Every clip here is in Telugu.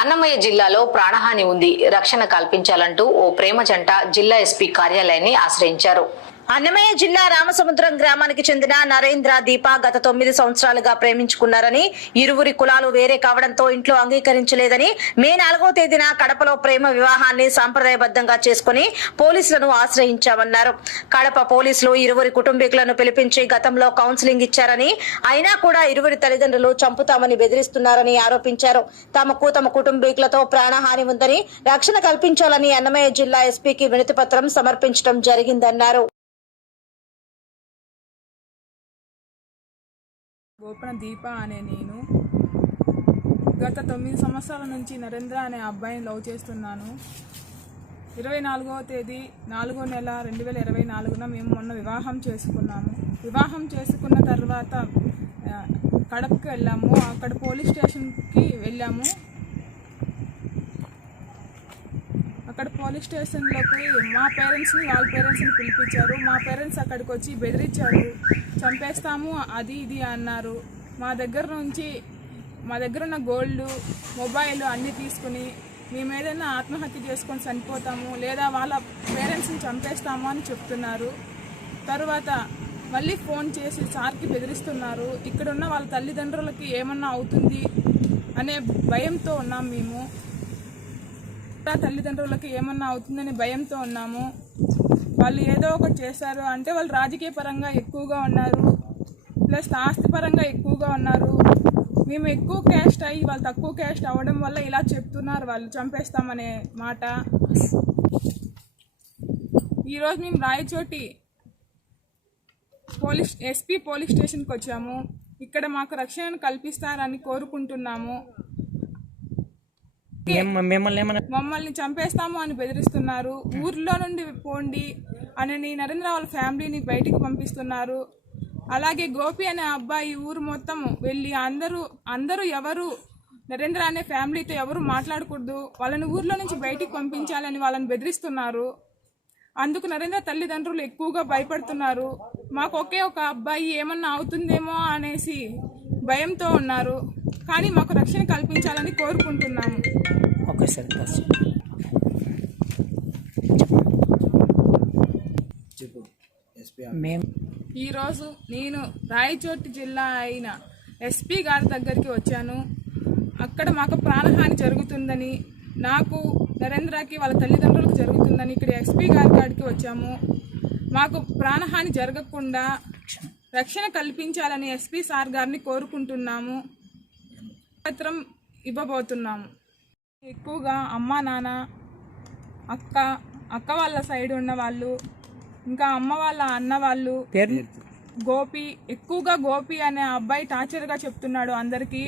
అన్నమయ్య జిల్లాలో ప్రాణహాని ఉంది. రక్షణ కల్పించాలంటూ ఓ ప్రేమ జంట జిల్లా ఎస్పీ కార్యాలయాన్ని ఆశ్రయించారు. అన్నమయ్య జిల్లా రామసముద్రం గ్రామానికి చెందిన నరేంద్ర దీప గత తొమ్మిది సంవత్సరాలుగా ప్రేమించుకున్నారని ఇరువురి కులాలు వేరే కావడంతో ఇంట్లో అంగీకరించలేదని మే నాలుగో తేదీన కడపలో ప్రేమ వివాహాన్ని సాంప్రదాయబద్ధంగా చేసుకుని పోలీసులను ఆశ్రయించామన్నారు. కడప పోలీసులు ఇరువురి కుటుంబీకులను పిలిపించి గతంలో కౌన్సిలింగ్ ఇచ్చారని అయినా కూడా ఇరువురి తల్లిదండ్రులు చంపుతామని బెదిరిస్తున్నారని ఆరోపించారు. తమకు తమ కుటుంబీకులతో ప్రాణహాని ఉందని రక్షణ కల్పించాలని అన్నమయ్య జిల్లా ఎస్పీకి వినతిపత్రం సమర్పించడం జరిగిందన్నారు. గోపన దీప అనే నేను. గత తొమ్మిది సంవత్సరాల నుంచి నరేంద్ర అనే అబ్బాయిని లవ్ చేస్తున్నాను. ఇరవై నాలుగవ తేదీ నాలుగో నెల రెండు వేల ఇరవై నాలుగున మేము మొన్న వివాహం చేసుకున్నాము. వివాహం చేసుకున్న తర్వాత ఆ, కడపకి వెళ్ళాము. అక్కడ పోలీస్ స్టేషన్కి వెళ్ళాము. అక్కడ పోలీస్ స్టేషన్లోకి మా పేరెంట్స్ని వాళ్ళ పేరెంట్స్ని పిలిపించారు. మా పేరెంట్స్ అక్కడికి వచ్చి బెదిరించారు. చంపేస్తాము అది ఇది అన్నారు. మా దగ్గర నుంచి మా దగ్గర ఉన్న గోల్డ్ మొబైల్ అన్నీ తీసుకుని మేము ఏదైనా ఆత్మహత్య చేసుకొని చనిపోతాము లేదా వాళ్ళ పేరెంట్స్ని చంపేస్తాము అని చెప్తున్నారు. తర్వాత మళ్ళీ ఫోన్ చేసి సార్కి బెదిరిస్తున్నారు ఇక్కడున్న వాళ్ళ తల్లిదండ్రులకి ఏమన్నా అవుతుంది అనే భయంతో ఉన్నాం మేము. నా తల్లిదండ్రులకి ఏమన్నా అవుతుందని భయంతో ఉన్నాము. వాళ్ళు ఏదో ఒకటి చేశారు అంటే వాళ్ళు రాజకీయ పరంగా ఎక్కువగా ఉన్నారు. ప్లస్ ఆస్తి పరంగా ఎక్కువగా ఉన్నారు. మేము ఎక్కువ క్యాస్ట్ అయ్యి వాళ్ళు తక్కువ క్యాస్ట్ అవ్వడం వల్ల ఇలా చెప్తున్నారు వాళ్ళు. చంపేస్తామనే మాట. ఈరోజు మేము రాయచోటి పోలీస్ ఎస్పీ పోలీస్ స్టేషన్కి వచ్చాము. ఇక్కడ మాకు రక్షణను కల్పిస్తారని కోరుకుంటున్నాము. మిమ్మల్ని చంపేస్తాము అని బెదిరిస్తున్నారు. ఊర్లో నుండి పోండి అని నరేంద్ర వాళ్ళ ఫ్యామిలీని బయటికి పంపిస్తున్నారు. అలాగే గోపి అనే అబ్బాయి ఊరు మొత్తం వెళ్ళి అందరూ అందరూ ఎవరు నరేంద్ర అనే ఫ్యామిలీతో ఎవరు మాట్లాడకూడదు. వాళ్ళని ఊర్లో నుంచి బయటికి పంపించాలని వాళ్ళని బెదిరిస్తున్నారు. అందుకు నరేంద్ర తల్లిదండ్రులు ఎక్కువగా భయపడుతున్నారు. మాకు ఒకే ఒక అబ్బాయి ఏమన్నా అవుతుందేమో అనేసి భయంతో ఉన్నారు. కానీ మాకు రక్షణ కల్పించాలని కోరుకుంటున్నాము. ఓకే సార్ మేము ఈరోజు నేను రాయచోటి జిల్లా అయిన ఎస్పీ గారి దగ్గరికి వచ్చాను. అక్కడ మాకు ప్రాణహాని జరుగుతుందని నాకు నరేంద్రకి వాళ్ళ తల్లిదండ్రులకు జరుగుతుందని ఇక్కడ ఎస్పీ గారి కాడికి వచ్చాము. మాకు ప్రాణహాని జరగకుండా రక్షణ కల్పించాలని ఎస్పీ సార్ గారిని కోరుకుంటున్నాము. పత్రం ఇవ్వబోతున్నాము. ఎక్కువగా అమ్మ నాన్న అక్క అక్క వాళ్ళ సైడ్ ఉన్న వాళ్ళు ఇంకా అమ్మ వాళ్ళ అన్న వాళ్ళు గోపి ఎక్కువగా గోపి అనే అబ్బాయి టార్చర్గా చెప్తున్నాడు అందరికీ.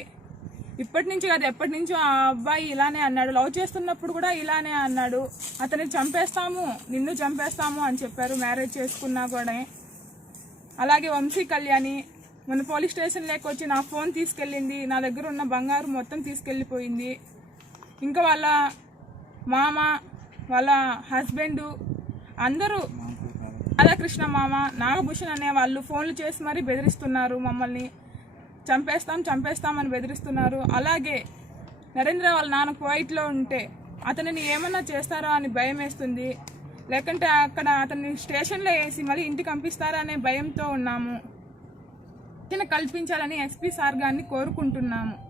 ఇప్పటి నుంచి కాదు ఎప్పటి నుంచో ఆ అబ్బాయి ఇలానే అన్నాడు. లవ్ చేస్తున్నప్పుడు కూడా ఇలానే అన్నాడు. అతన్ని చంపేస్తాము నిన్ను చంపేస్తాము అని చెప్పారు. మ్యారేజ్ చేసుకున్నా కూడా. అలాగే వంశీ కళ్యాణి మన పోలీస్ స్టేషన్ వచ్చి నా ఫోన్ తీసుకెళ్ళింది. నా దగ్గర ఉన్న బంగారు మొత్తం తీసుకెళ్ళిపోయింది. ఇంకా వాళ్ళ మామ వాళ్ళ హస్బెండు అందరూ రాధాకృష్ణ మామ నాగభూషణ్ అనే వాళ్ళు ఫోన్లు చేసి మరీ బెదిరిస్తున్నారు మమ్మల్ని. చంపేస్తాం చంపేస్తామని బెదిరిస్తున్నారు. అలాగే నరేంద్ర వాళ్ళ నాన్న కువైట్లో ఉంటే అతనిని ఏమన్నా చేస్తారో అని భయం వేస్తుంది. లేకుంటే అక్కడ అతన్ని స్టేషన్లో వేసి మళ్ళీ ఇంటికి పంపిస్తారా అనే భయంతో ఉన్నాము. కల్పించాలని ఎస్పీ సార్ గారిని కోరుకుంటున్నాము.